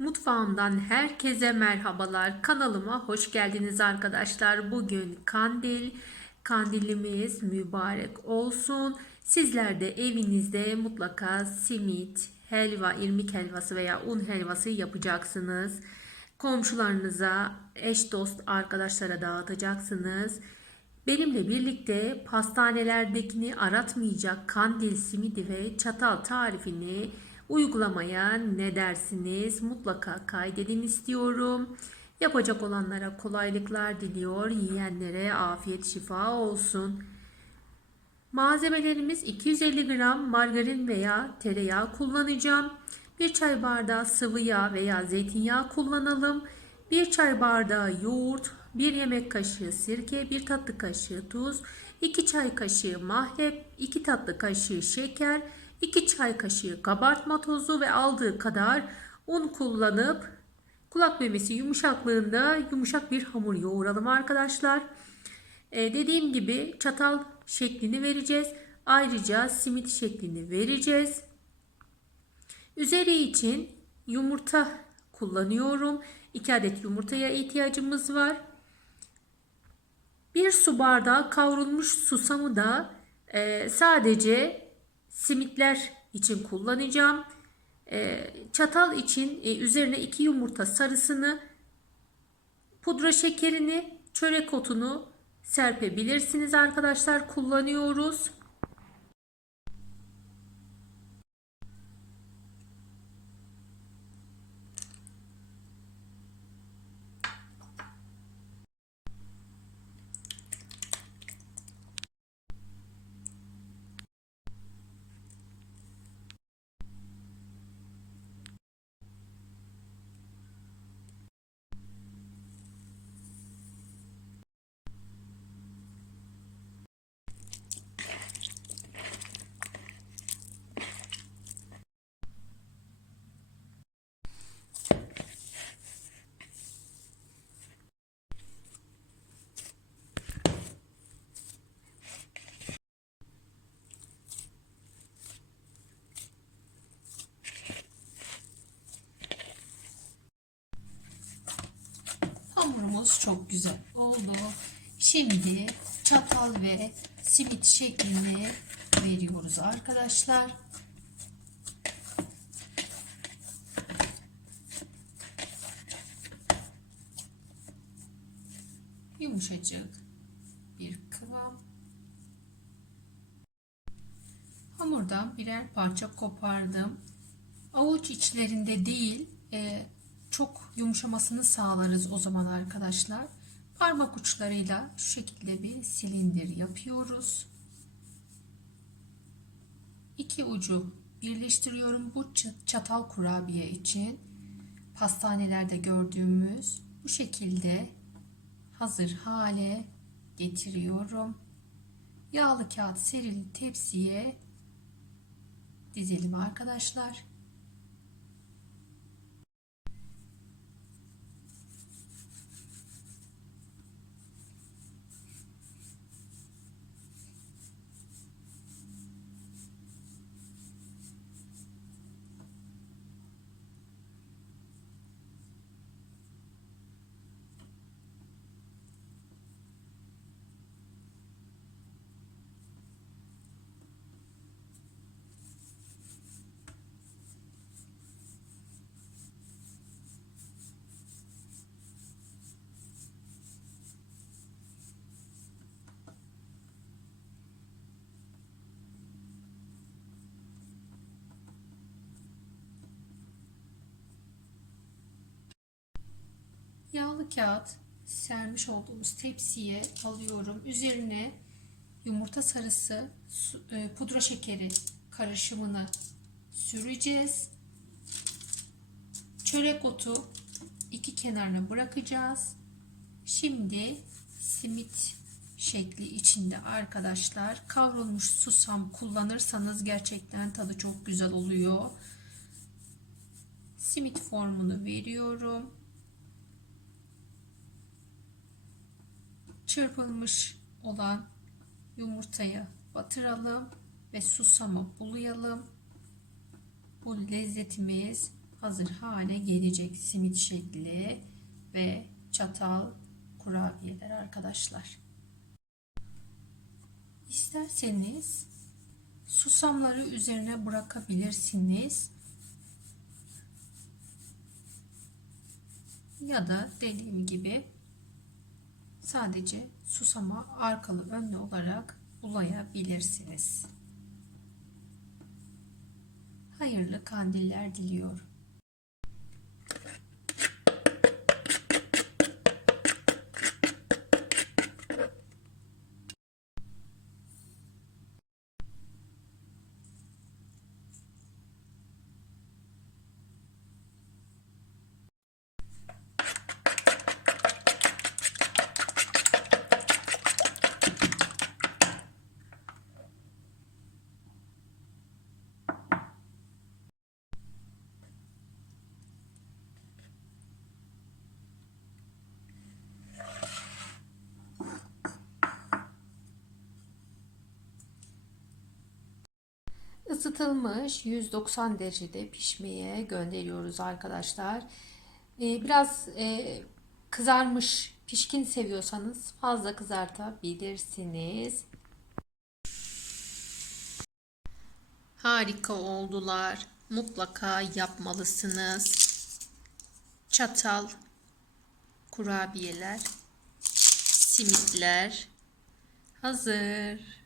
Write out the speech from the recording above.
Mutfağımdan herkese merhabalar. Kanalıma hoş geldiniz arkadaşlar. Bugün kandil. Kandilimiz mübarek olsun. Sizler de evinizde mutlaka simit, helva, irmik helvası veya un helvası yapacaksınız. Komşularınıza, eş dost arkadaşlara dağıtacaksınız. Benimle birlikte pastanelerdekini aratmayacak kandil simidi ve çatal tarifini uygulamaya ne dersiniz? Mutlaka kaydedin istiyorum. Yapacak olanlara kolaylıklar diliyor, yiyenlere afiyet şifa olsun. Malzemelerimiz 250 gram margarin veya tereyağı kullanacağım. 1 çay bardağı sıvı yağ veya zeytinyağı kullanalım. 1 çay bardağı yoğurt, 1 yemek kaşığı sirke, 1 tatlı kaşığı tuz, 2 çay kaşığı mahlep, 2 tatlı kaşığı şeker, 2 çay kaşığı kabartma tozu ve aldığı kadar un kullanıp kulak memesi yumuşaklığında yumuşak bir hamur yoğuralım arkadaşlar. Ee, dediğim gibi çatal şeklini vereceğiz. Ayrıca simit şeklini vereceğiz. Üzeri için yumurta kullanıyorum. 2 adet yumurtaya ihtiyacımız var. 1 su bardağı kavrulmuş susamı da e, sadece simitler için kullanacağım. E, çatal için e, üzerine 2 yumurta sarısını, pudra şekerini, çörek otunu serpebilirsiniz arkadaşlar. Kullanıyoruz. Hamurumuz çok güzel oldu. Şimdi çatal ve simit şeklini veriyoruz arkadaşlar. Yumuşacık bir kıvam. Hamurdan birer parça kopardım. Avuç içlerinde değil, e, çok yumuşamasını sağlarız o zaman arkadaşlar. Parmak uçlarıyla şu şekilde bir silindir yapıyoruz. İki ucu birleştiriyorum bu çatal kurabiye için. Pastanelerde gördüğümüz bu şekilde hazır hale getiriyorum. Yağlı kağıt serili tepsiye dizelim arkadaşlar. Yağlı kağıt sermiş olduğumuz tepsiye alıyorum. Üzerine yumurta sarısı, e, pudra şekeri karışımını süreceğiz. Çörek otu iki kenarına bırakacağız. Şimdi simit şekli içinde arkadaşlar kavrulmuş susam kullanırsanız gerçekten tadı çok güzel oluyor. Simit formunu veriyorum. Çırpılmış olan yumurtayı batıralım ve susamı bulayalım. Bu lezzetimiz hazır hale gelecek simit şekli ve çatal kurabiyeler arkadaşlar. İsterseniz susamları üzerine bırakabilirsiniz. Ya da dediğim gibi sadece susama arkalı önlü olarak bulayabilirsiniz. Hayırlı kandiller diliyorum. Isıtılmış 190 derecede pişmeye gönderiyoruz arkadaşlar. Ee, Biraz e, kızarmış pişkin seviyorsanız fazla kızartabilirsiniz. Harika oldular. Mutlaka yapmalısınız. Çatal, kurabiyeler, simitler hazır.